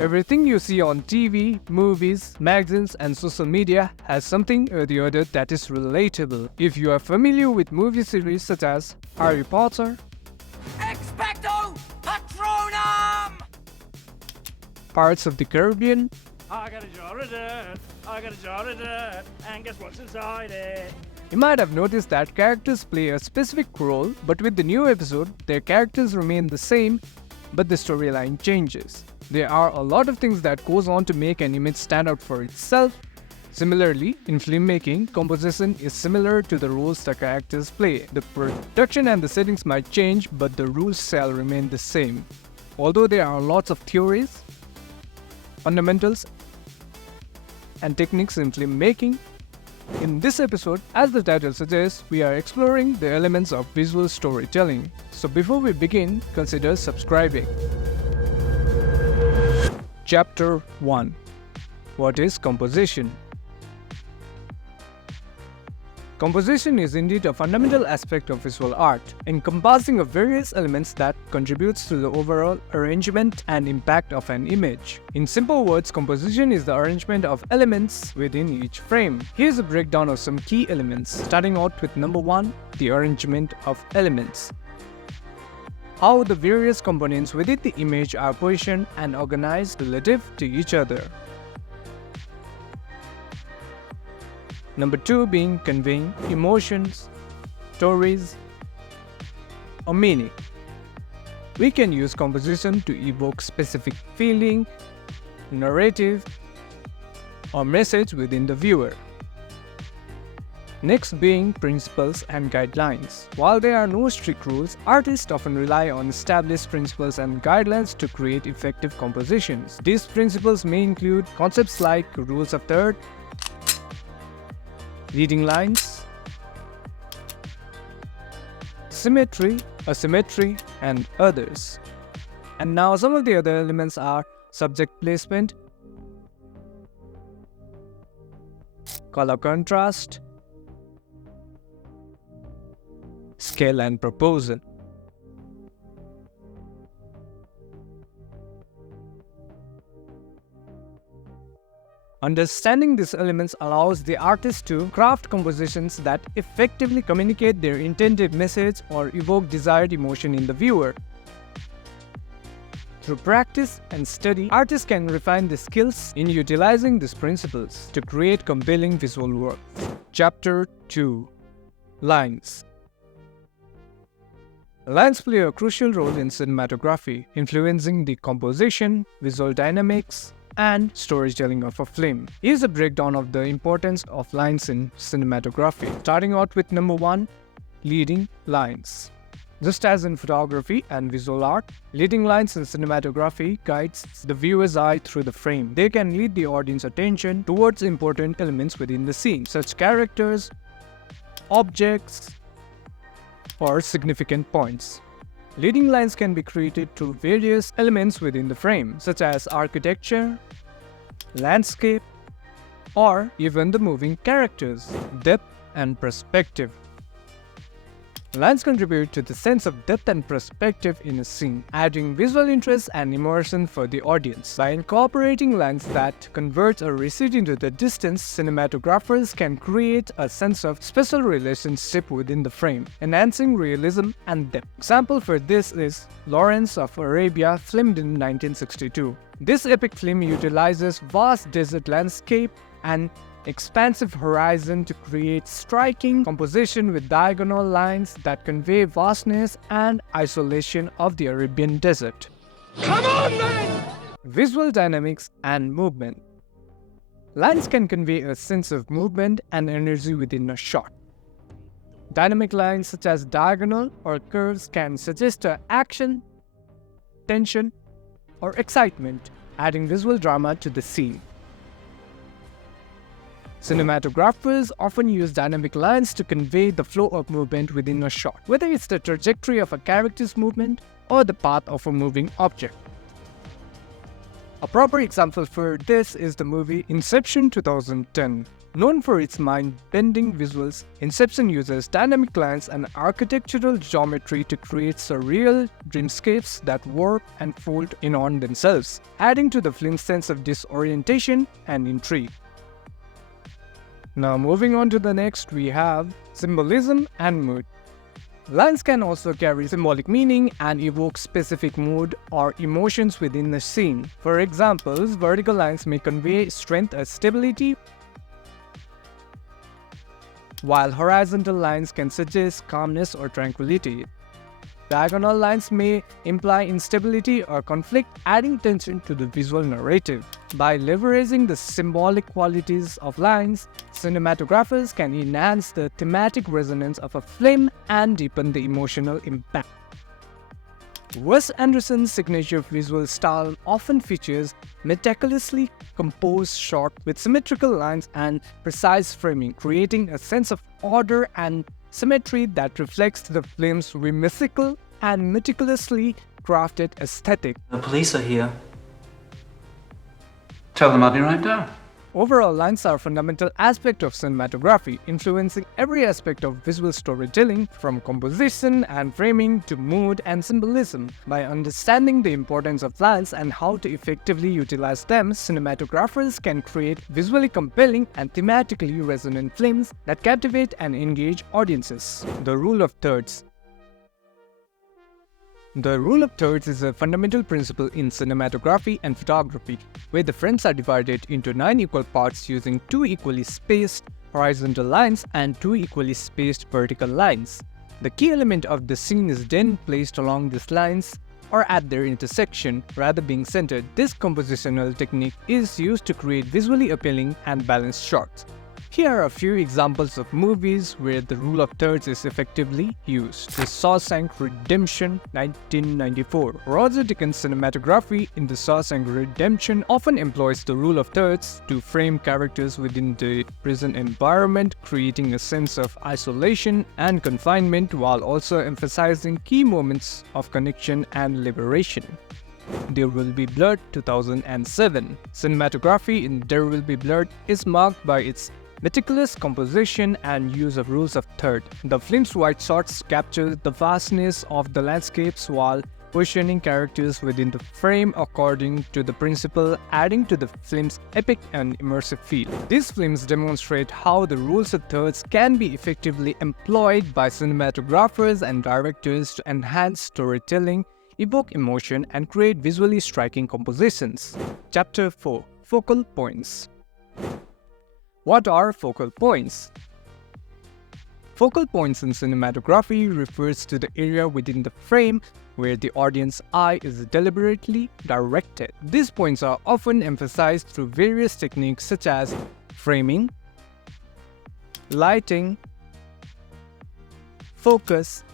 Everything you see on TV, movies, magazines, and social media has something or the other that is relatable. If you are familiar with movie series such as Harry Potter, Expecto Patronum! Pirates of the Caribbean, I got a jar of dirt, I got a jar of dirt, and guess what's inside it? you might have noticed that characters play a specific role, but with the new episode, their characters remain the same, but the storyline changes. There are a lot of things that goes on to make an image stand out for itself. Similarly, in filmmaking, composition is similar to the roles the characters play. The production and the settings might change, but the rules shall remain the same. Although there are lots of theories, fundamentals, and techniques in filmmaking, in this episode, as the title suggests, we are exploring the elements of visual storytelling. So before we begin, consider subscribing. Chapter 1. What is composition? Composition is indeed a fundamental aspect of visual art, encompassing of various elements that contributes to the overall arrangement and impact of an image. In simple words, composition is the arrangement of elements within each frame. Here's a breakdown of some key elements, starting out with number 1, the arrangement of elements. How the various components within the image are positioned and organized relative to each other. Number 2 being conveying emotions, stories, or meaning. We can use composition to evoke specific feeling, narrative, or message within the viewer. Next being principles and guidelines. While there are no strict rules, artists often rely on established principles and guidelines to create effective compositions. These principles may include concepts like rules of third, leading lines, symmetry, asymmetry, and others. And now some of the other elements are subject placement, color contrast, scale and proportion. Understanding these elements allows the artist to craft compositions that effectively communicate their intended message or evoke desired emotion in the viewer. Through practice and study, artists can refine the skills in utilizing these principles to create compelling visual works. Chapter 2. Lines. Lines play a crucial role in cinematography, influencing the composition, visual dynamics, and storytelling of a film. Here's a breakdown of the importance of lines in cinematography. Starting out with number 1, leading lines. Just as in photography and visual art, leading lines in cinematography guides the viewer's eye through the frame. They can lead the audience attention towards important elements within the scene, such characters, objects, or significant points. Leading lines can be created through various elements within the frame, such as architecture, landscape, or even the moving characters, depth and perspective. Lines contribute to the sense of depth and perspective in a scene, adding visual interest and immersion for the audience. By incorporating lines that convert or recede into the distance, cinematographers can create a sense of special relationship within the frame, enhancing realism and depth. Example for this is Lawrence of Arabia, filmed in 1962. This epic film utilizes vast desert landscape and expansive horizon to create striking composition with diagonal lines that convey vastness and isolation of the Arabian desert. Come on, man! Visual dynamics and movement. Lines can convey a sense of movement and energy within a shot. Dynamic lines such as diagonal or curves can suggest action, tension, or excitement, adding visual drama to the scene. Cinematographers often use dynamic lines to convey the flow of movement within a shot, whether it's the trajectory of a character's movement or the path of a moving object. A proper example for this is the movie Inception 2010. Known for its mind-bending visuals, Inception uses dynamic lines and architectural geometry to create surreal dreamscapes that warp and fold in on themselves, adding to the film's sense of disorientation and intrigue. Now moving on to the next, we have symbolism and mood. Lines can also carry symbolic meaning and evoke specific mood or emotions within the scene. For example, vertical lines may convey strength or stability, while horizontal lines can suggest calmness or tranquility. Diagonal lines may imply instability or conflict, adding tension to the visual narrative. By leveraging the symbolic qualities of lines, cinematographers can enhance the thematic resonance of a film and deepen the emotional impact. Wes Anderson's signature visual style often features meticulously composed shots with symmetrical lines and precise framing, creating a sense of order and symmetry that reflects the film's whimsical and meticulously crafted aesthetic. The police are here. Tell them I'll be right down. Overall, lines are a fundamental aspect of cinematography, influencing every aspect of visual storytelling, from composition and framing to mood and symbolism. By understanding the importance of lines and how to effectively utilize them, cinematographers can create visually compelling and thematically resonant films that captivate and engage audiences. The rule of thirds. The rule of thirds is a fundamental principle in cinematography and photography, where the frames are divided into 9 equal parts using 2 equally spaced horizontal lines and 2 equally spaced vertical lines. The key element of the scene is then placed along these lines or at their intersection, rather being centered. This compositional technique is used to create visually appealing and balanced shots. Here are a few examples of movies where the rule of thirds is effectively used. The Shawshank Redemption, 1994. Roger Deakins' cinematography in The Shawshank Redemption often employs the rule of thirds to frame characters within the prison environment, creating a sense of isolation and confinement while also emphasizing key moments of connection and liberation. There Will Be Blood, 2007. Cinematography in There Will Be Blood is marked by its meticulous composition and use of rules of third. The film's wide shots capture the vastness of the landscapes while positioning characters within the frame according to the principle, adding to the film's epic and immersive feel. These films demonstrate how the rules of thirds can be effectively employed by cinematographers and directors to enhance storytelling, evoke emotion, and create visually striking compositions. Chapter 4. Focal Points. What are focal points? Focal points in cinematography refers to the area within the frame where the audience eye is deliberately directed. These points are often emphasized through various techniques such as framing, lighting, focus,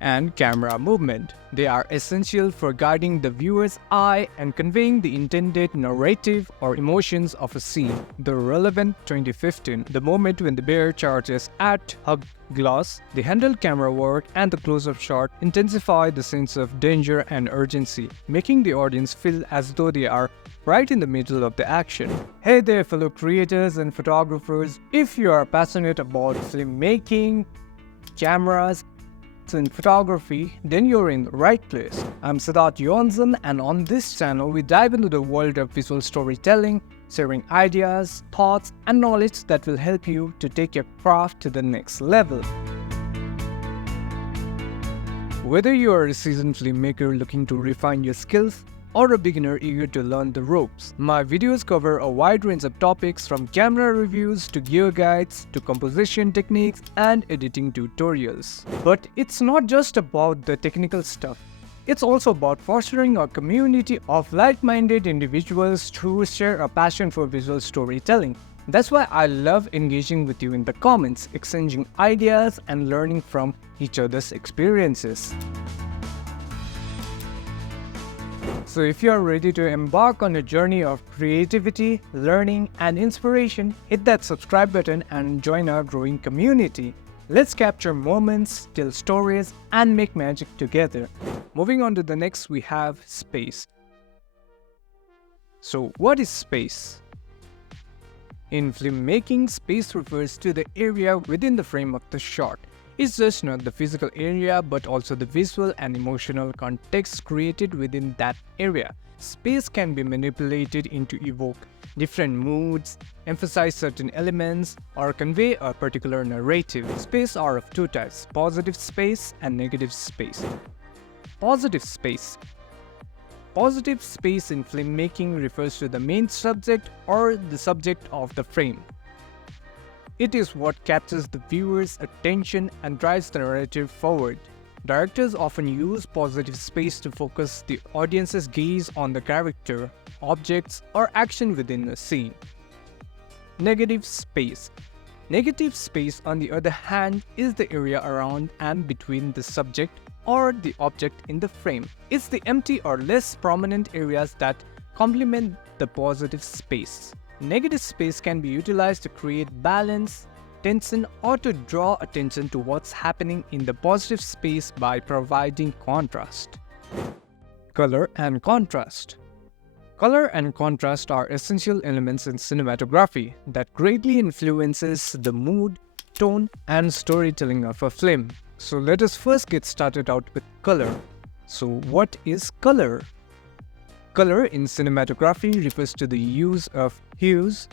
and camera movement. They are essential for guiding the viewer's eye and conveying the intended narrative or emotions of a scene. The Relevant, 2015. The moment when the bear charges at Hug Glass, the handheld camera work and the close-up shot intensify the sense of danger and urgency, making the audience feel as though they are right in the middle of the action. Hey there, fellow creators and photographers. If you are passionate about filmmaking, cameras, in photography, then you're in the right place. I'm Siddharth Johansson, and on this channel we dive into the world of visual storytelling, sharing ideas, thoughts, and knowledge that will help you to take your craft to the next level. Whether you are a seasoned filmmaker looking to refine your skills, or a beginner eager to learn the ropes, my videos cover a wide range of topics from camera reviews to gear guides to composition techniques and editing tutorials. But it's not just about the technical stuff. It's also about fostering a community of like-minded individuals who share a passion for visual storytelling. That's why I love engaging with you in the comments, exchanging ideas and learning from each other's experiences. So if you are ready to embark on a journey of creativity, learning, and inspiration, hit that subscribe button and join our growing community. Let's capture moments, tell stories, and make magic together. Moving on to the next, we have space. So what is space? In filmmaking, space refers to the area within the frame of the shot. It's just not the physical area but also the visual and emotional context created within that area. Space can be manipulated into evoke different moods, emphasize certain elements, or convey a particular narrative. Space are of two types: positive space and negative space. Positive space. Positive space in filmmaking refers to the main subject or the subject of the frame. It is what captures the viewer's attention and drives the narrative forward. Directors often use positive space to focus the audience's gaze on the character, objects, or action within a scene. Negative space. Negative space, on the other hand, is the area around and between the subject or the object in the frame. It's the empty or less prominent areas that complement the positive space. Negative space can be utilized to create balance, tension, or to draw attention to what's happening in the positive space by providing contrast. Color and contrast. Color and contrast are essential elements in cinematography that greatly influences the mood, tone, and storytelling of a film. So let us first get started out with color. So what is color? Color in cinematography refers to the use of hues,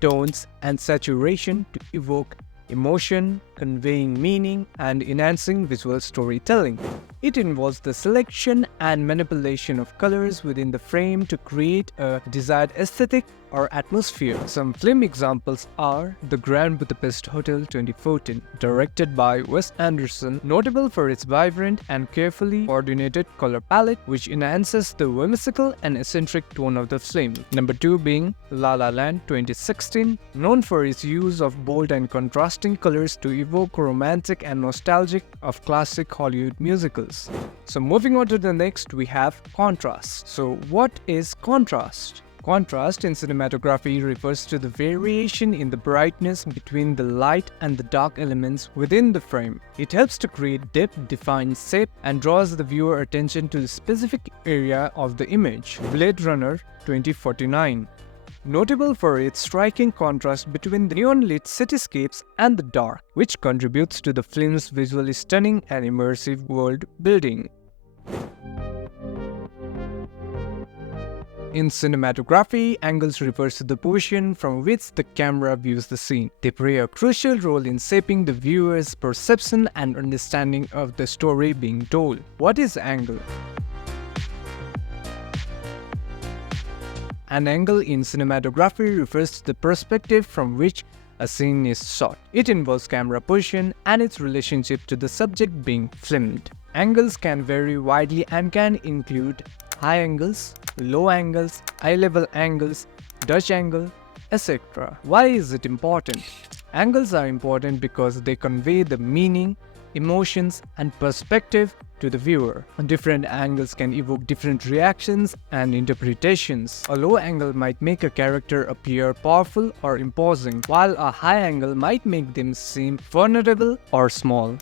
tones, and saturation to evoke emotion, conveying meaning, and enhancing visual storytelling. It involves the selection and manipulation of colors within the frame to create a desired aesthetic or atmosphere. Some film examples are The Grand Budapest Hotel 2014, directed by Wes Anderson, notable for its vibrant and carefully coordinated color palette, which enhances the whimsical and eccentric tone of the film. Number 2 being La La Land 2016, known for its use of bold and contrasting colors to evoke romantic and nostalgic of classic Hollywood musicals. So moving on to the next, we have contrast. So what is contrast? Contrast in cinematography refers to the variation in the brightness between the light and the dark elements within the frame. It helps to create depth, define shape, and draws the viewer attention to the specific area of the image. Blade Runner 2049, notable for its striking contrast between the neon-lit cityscapes and the dark, which contributes to the film's visually stunning and immersive world building. In cinematography, angles refers to the position from which the camera views the scene. They play a crucial role in shaping the viewer's perception and understanding of the story being told. What is angle? An angle in cinematography refers to the perspective from which a scene is shot. It involves camera position and its relationship to the subject being filmed. Angles can vary widely and can include high angles, low angles, eye-level angles, Dutch angle, etc. Why is it important? Angles are important because they convey the meaning, emotions, and perspective to the viewer. Different angles can evoke different reactions and interpretations. A low angle might make a character appear powerful or imposing, while a high angle might make them seem vulnerable or small.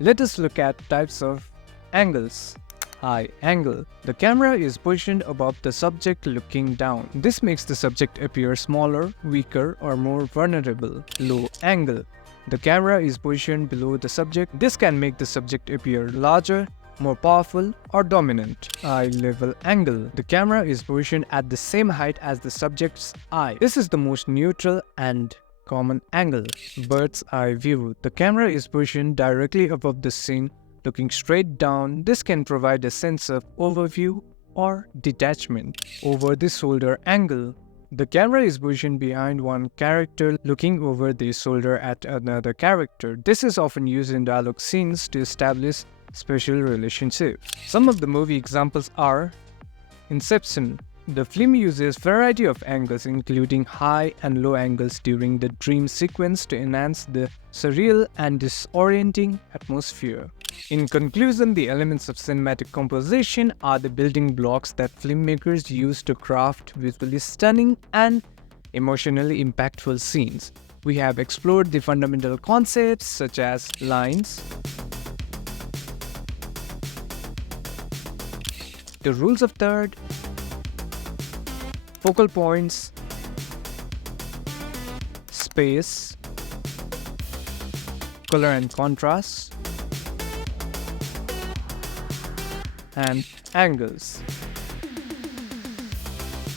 Let us look at types of angles. High angle. The camera is positioned above the subject looking down. This makes the subject appear smaller, weaker, or more vulnerable. Low angle. The camera is positioned below the subject. This can make the subject appear larger, more powerful, or dominant. Eye level angle. The camera is positioned at the same height as the subject's eye. This is the most neutral and common angle. Bird's eye view. The camera is positioned directly above the scene, looking straight down. This can provide a sense of overview or detachment. Over the shoulder angle. The camera is positioned behind one character, looking over the shoulder at another character. This is often used in dialogue scenes to establish special relationships. Some of the movie examples are Inception. The film uses a variety of angles, including high and low angles during the dream sequence to enhance the surreal and disorienting atmosphere. In conclusion, the elements of cinematic composition are the building blocks that filmmakers use to craft visually stunning and emotionally impactful scenes. We have explored the fundamental concepts such as lines, the rules of third, focal points, space, color and contrast, and angles,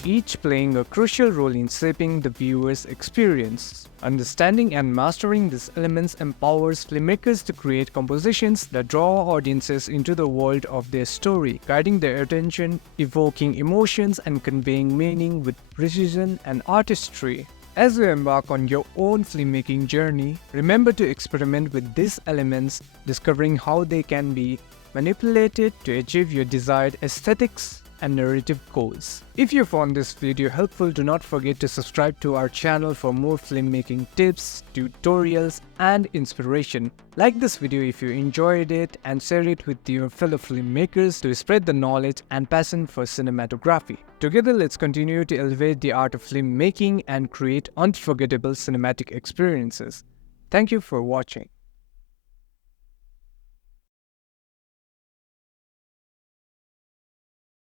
each playing a crucial role in shaping the viewer's experience. Understanding and mastering these elements empowers filmmakers to create compositions that draw audiences into the world of their story, guiding their attention, evoking emotions, and conveying meaning with precision and artistry. As you embark on your own filmmaking journey, remember to experiment with these elements, discovering how they can be manipulated to achieve your desired aesthetics and narrative goals. If you found this video helpful, do not forget to subscribe to our channel for more filmmaking tips, tutorials, and inspiration. Like this video if you enjoyed it and share it with your fellow filmmakers to spread the knowledge and passion for cinematography. Together, let's continue to elevate the art of filmmaking and create unforgettable cinematic experiences. Thank you for watching.